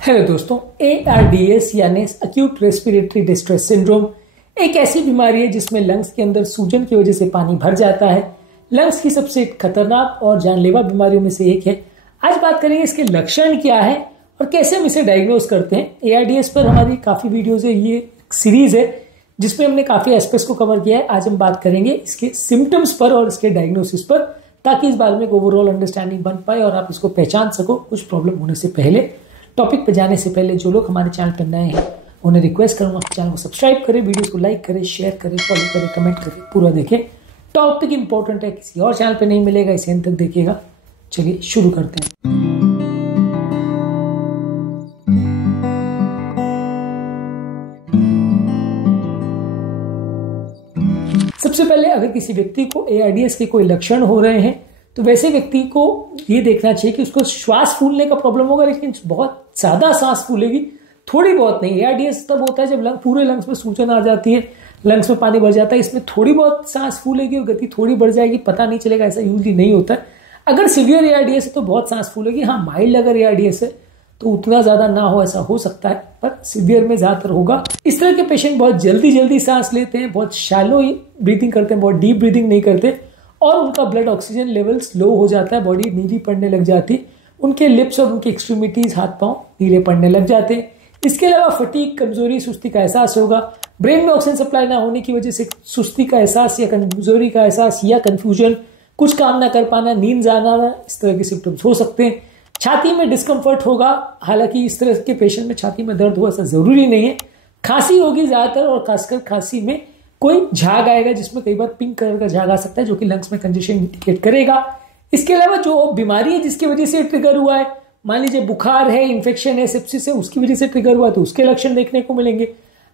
Hello दोस्तों, ARDS यानी acute respiratory distress syndrome एक ऐसी बीमारी है जिसमें लंग्स के अंदर सूजन की वजह से पानी भर जाता है। लंग्स की सबसे खतरनाक और जानलेवा बीमारियों में से एक है। आज बात करेंगे इसके लक्षण क्या है और कैसे हम इसे डायग्नोज करते हैं। ARDS पर हमारी काफी वीडियोज है, ये सीरीज है जिसमें हमने काफी एस्पेक्ट्स को कवर किया है। आज हम बात करेंगे इसके सिम्टम्स पर और इसके डायग्नोसिस पर, ताकि इस बारे में एक ओवरऑल अंडरस्टैंडिंग बन पाए और आप इसको पहचान सको कुछ प्रॉब्लम होने से पहले। टॉपिक पे जाने से पहले जो लोग हमारे चैनल पर नए हैं उन्हें रिक्वेस्ट करूंगा चैनल को सब्सक्राइब करें, वीडियोस को लाइक करें, शेयर करें, फॉलो करें, कमेंट करें, पूरा देखें। टॉपिक इंपॉर्टेंट है, किसी और चैनल पे नहीं मिलेगा, इसे अंत तक देखिएगा। चलिए शुरू करते हैं। सबसे पहले अगर किसी व्यक्ति को ARDS के कोई लक्षण हो रहे हैं तो वैसे व्यक्ति को ये देखना चाहिए कि उसको श्वास फूलने का प्रॉब्लम होगा, लेकिन बहुत ज्यादा सांस फूलेगी, थोड़ी बहुत नहीं। ARDS तब होता है जब पूरे लंग्स में सूजन आ जाती है, लंग्स में पानी भर जाता है। इसमें थोड़ी बहुत सांस फूलेगी और गति थोड़ी बढ़ जाएगी, पता नहीं चलेगा, ऐसा यूजली नहीं होता है। अगर सीवियर ARDS है तो बहुत सांस फूलेगी। हाँ, माइल्ड अगर ARDS है तो उतना ज्यादा ना हो, ऐसा हो सकता है, पर सीवियर में ज्यादातर होगा। इस तरह के पेशेंट बहुत जल्दी सांस लेते हैं, बहुत शैलो ब्रीथिंग करते हैं, बहुत डीप ब्रीथिंग नहीं करते और उनका ब्लड ऑक्सीजन लेवल्स लो हो जाता है, बॉडी नीली पड़ने लग जाती, उनके लिप्स और उनकी एक्सट्रीमिटीज, हाथ पांव नीले पड़ने लग जाते हैं। इसके अलावा फटीग, कमजोरी, सुस्ती का एहसास होगा। ब्रेन में ऑक्सीजन सप्लाई ना होने की वजह से सुस्ती का एहसास या कमजोरी का एहसास या कंफ्यूजन, कुछ काम ना कर पाना, नींद जाना, इस तरह के सिम्टम्स हो सकते हैं। छाती में डिस्कम्फर्ट होगा, हालांकि इस तरह के पेशेंट में छाती में दर्द हो ऐसा जरूरी नहीं है। खांसी होगी ज्यादातर, और खासकर खांसी में कोई झाग आएगा जिसमें कई बार पिंक कलर का झाग आ सकता है जो कि लंग्स में कंजेशन इंडिकेट करेगा। इसके अलावा जो बीमारी है जिसकी वजह से ट्रिगर हुआ है, मान लीजिए बुखार है, इन्फेक्शन है, सेप्सिस है, उसकी वजह से ट्रिगर हुआ तो उसके लक्षण देखने को मिलेंगे।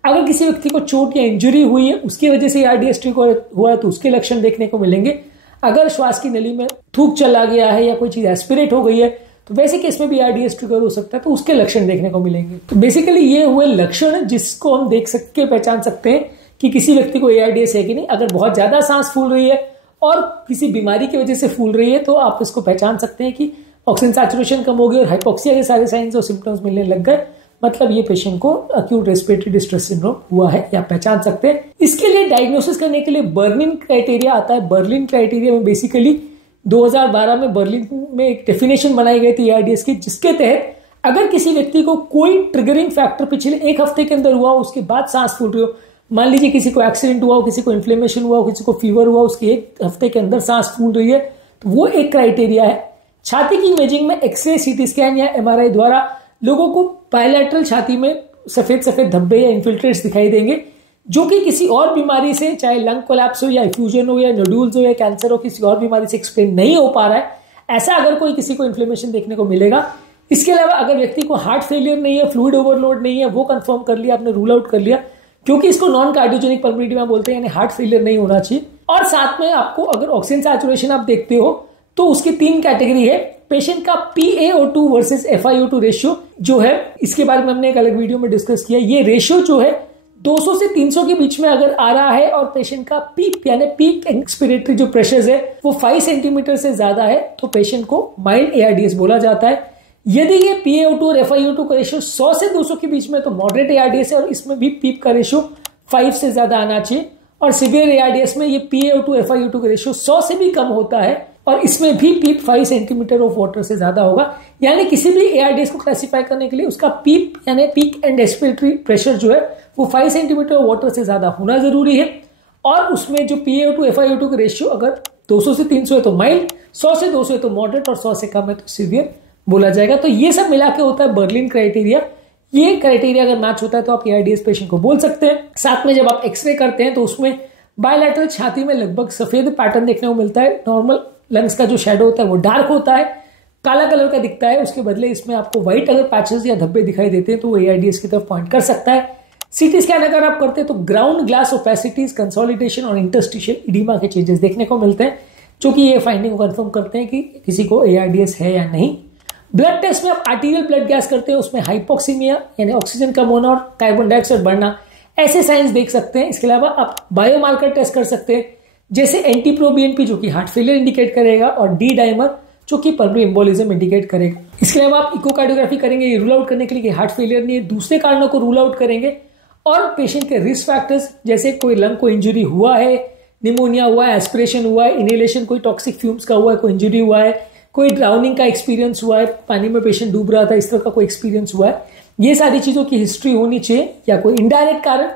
अगर किसी व्यक्ति को चोट या इंजरी हुई है उसकी वजह से ARDS ट्रिगर हुआ है तो उसके लक्षण देखने को मिलेंगे। अगर श्वास की नली में थूक चला गया है या कोई चीज एस्पिरेट हो गई है तो वैसे केस में भी ARDS ट्रिगर हो सकता है, तो उसके लक्षण देखने को मिलेंगे। तो बेसिकली ये हुए लक्षण जिसको हम देख सकते, पहचान सकते हैं कि किसी व्यक्ति को ARDS है कि नहीं। अगर बहुत ज्यादा सांस फूल रही है और किसी बीमारी की वजह से फूल रही है तो आप इसको पहचान सकते हैं कि ऑक्सीजन सैचुरेशन कम हो गई और हाइपोक्सिया के सारे साइंस और सिम्टम्स मिलने लग गए, मतलब ये पेशेंट को एक्यूट रेस्पिरेटरी डिस्ट्रेस सिंड्रोम हुआ है, या पहचान सकते हैं। इसके लिए डायग्नोसिस करने के लिए बर्लिन क्राइटेरिया आता है। बर्लिन क्राइटेरिया में बेसिकली 2012 में बर्लिन में एक डेफिनेशन बनाई गई थी ARDS की, जिसके तहत अगर किसी व्यक्ति को कोई ट्रिगरिंग फैक्टर पिछले एक हफ्ते के अंदर हुआ, उसके बाद सांस फूल रही हो, मान लीजिए किसी को एक्सीडेंट हुआ हो, किसी को इन्फ्लेमेशन हुआ हो, किसी को फीवर हुआ, उसके एक हफ्ते के अंदर सांस फूल रही है, तो वो एक क्राइटेरिया है। छाती की इमेजिंग में एक्सरे, CT स्कैन या MRI द्वारा लोगों को बायलैटरल छाती में सफेद धब्बे या इन्फिल्ट्रेट्स दिखाई देंगे, जो कि किसी और बीमारी से, चाहे लंग कोलैप्स हो या इफ्यूजन हो या नोड्यूल्स हो या कैंसर हो, किसी और बीमारी से एक्सप्लेन नहीं हो पा रहा है। ऐसा अगर कोई किसी को इन्फ्लेमेशन देखने को मिलेगा। इसके अलावा अगर व्यक्ति को हार्ट फेलियर नहीं है, फ्लूइड ओवरलोड नहीं है, वो कंफर्म कर लिया, आपने रूल आउट कर लिया, क्योंकि इसको नॉन कार्डियोजेनिक पल्मोनरी एडिमा बोलते हैं, यानी हार्ट फेलियर नहीं होना चाहिए। और साथ में आपको अगर ऑक्सीजन सैचुरेशन आप देखते हो तो उसकी 3 कैटेगरी है। पेशेंट का PaO2 वर्सेस FiO2 रेशियो जो है, इसके बारे में हमने एक अलग वीडियो में डिस्कस किया। ये रेशियो जो है 200 से 300 के बीच में अगर आ रहा है और पेशेंट का पीक यानी पीक एक्सपिरेटरी जो प्रेशर है वो 5 सेंटीमीटर से ज्यादा है तो पेशेंट को माइल्ड ARDS बोला जाता है। यदि ये PaO2 और FiO2 का रेशियो 100 से 200 के बीच में तो मॉडरेट ARDS है और इसमें भी पीप का रेशियो 5 से ज्यादा आना चाहिए। और सीवियर ARDS में ये PaO2 FiO2 का रेशियो 100 से भी कम होता है और इसमें भी पीप 5 सेंटीमीटर ऑफ वाटर से ज्यादा होगा। यानी किसी भी ARDS को क्लासिफाई करने के लिए उसका पीप यानी पीक एंड एक्सपिरेटरी प्रेशर जो है वो 5 सेंटीमीटर ऑफ वाटर से ज्यादा होना जरूरी है। और उसमें जो PaO2 FiO2 का रेशियो अगर 200 से 300 है तो माइल्ड, 100 से 200 है तो मॉडरेट और 100 से कम है तो सीवियर बोला जाएगा। तो ये सब मिला के होता है बर्लिन क्राइटेरिया। ये क्राइटेरिया अगर मैच होता है तो आप ARDS पेशेंट को बोल सकते हैं। साथ में जब आप एक्सरे करते हैं तो उसमें बायलैटरल छाती में लगभग सफेद पैटर्न देखने को मिलता है। नॉर्मल लंग्स का जो शेडो होता है वो डार्क होता है, काला कलर का दिखता है, उसके बदले इसमें आपको व्हाइट अगर पैचेस या धब्बे दिखाई देते हैं तो वो ARDS की तरफ पॉइंट कर सकता है। CT स्कैन अगर आप करते हैं तो ग्राउंड ग्लास ओपेसिटीज, कंसोलिडेशन और इंटरस्टिशियल इडीमा के चेंजेस देखने को मिलते हैं, जो कि ये फाइंडिंग को कंफर्म करते हैं कि किसी को ARDS है या नहीं। ब्लड टेस्ट में आप आर्टीरियल ब्लड गैस करते हैं, उसमें हाइपोक्सीमिया यानी ऑक्सीजन कम होना और कार्बन डाइऑक्साइड बढ़ना, ऐसे साइंस देख सकते हैं। इसके अलावा आप बायोमार्कर टेस्ट कर सकते हैं, जैसे NT-proBNP जो कि हार्ट फेलियर इंडिकेट करेगा, और D डाइमर जो कि पल्मोनरी एम्बोलिज्म इंडिकेट करेगा। इसके अलावा आप इकोकार्डियोग्राफी करेंगे, ये रूल आउट करने के लिए हार्ट फेलियर नहीं है, दूसरे कारणों को रूल आउट करेंगे और पेशेंट के रिस्क फैक्टर्स जैसे कोई लंग को इंजरी हुआ है, निमोनिया हुआ है, एस्पिरेशन हुआ है, इनहेलेशन कोई टॉक्सिक फ्यूम्स का हुआ है, कोई इंजरी हुआ है, कोई ड्राउनिंग का एक्सपीरियंस हुआ है, पानी में पेशेंट डूब रहा था, इस तरह का कोई एक्सपीरियंस हुआ है, ये सारी चीजों की हिस्ट्री होनी चाहिए। या कोई इनडायरेक्ट कारण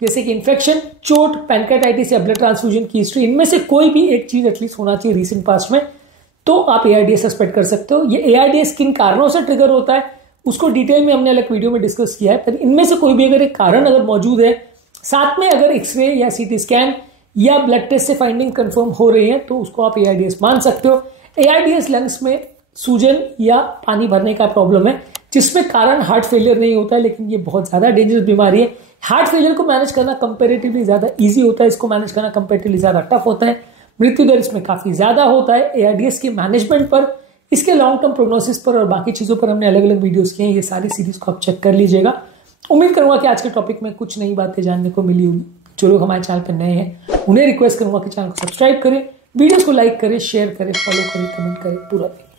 जैसे कि इन्फेक्शन, चोट, पैनक्रेटाइटिस या ब्लड ट्रांसफ्यूजन की हिस्ट्री, इनमें से कोई भी एक चीज एटलीस्ट होना चाहिए रिसेंट पास्ट में, तो आप एआरडीएस सस्पेक्ट कर सकते हो। ये एआरडीएस किन कारणों से ट्रिगर होता है उसको डिटेल में हमने अलग वीडियो में डिस्कस किया है, पर इनमें से कोई भी अगर एक कारण अगर मौजूद है, साथ में अगर एक्सरे या सीटी स्कैन या ब्लड टेस्ट से फाइंडिंग कंफर्म हो रही है, तो उसको आप एआरडीएस मान सकते हो। एआरडीएस लंग्स में सूजन या पानी भरने का प्रॉब्लम है, जिसमें कारण हार्ट फेलियर नहीं होता है, लेकिन ये बहुत ज्यादा डेंजरस बीमारी है। हार्ट फेलियर को मैनेज करना कंपेरेटिवली ज्यादा इजी होता है, इसको मैनेज करना कंपेरेटिवली ज्यादा टफ होता है, मृत्यु दर इसमें काफी ज्यादा होता है। एआरडीएस के मैनेजमेंट पर, इसके लॉन्ग टर्म प्रोग्नोसिस पर और बाकी चीजों पर हमने अलग अलग वीडियोस किए हैं, ये सारी सीरीज को आप चेक कर लीजिएगा। उम्मीद करूंगा कि आज के टॉपिक में कुछ नई बातें जानने को मिली होगी। जो लोग हमारे चैनल पर नए हैं उन्हें रिक्वेस्ट करूंगा कि चैनल को सब्सक्राइब करें, वीडियोस को लाइक करें, शेयर करें, फॉलो करें, कमेंट करें, पूरा दें।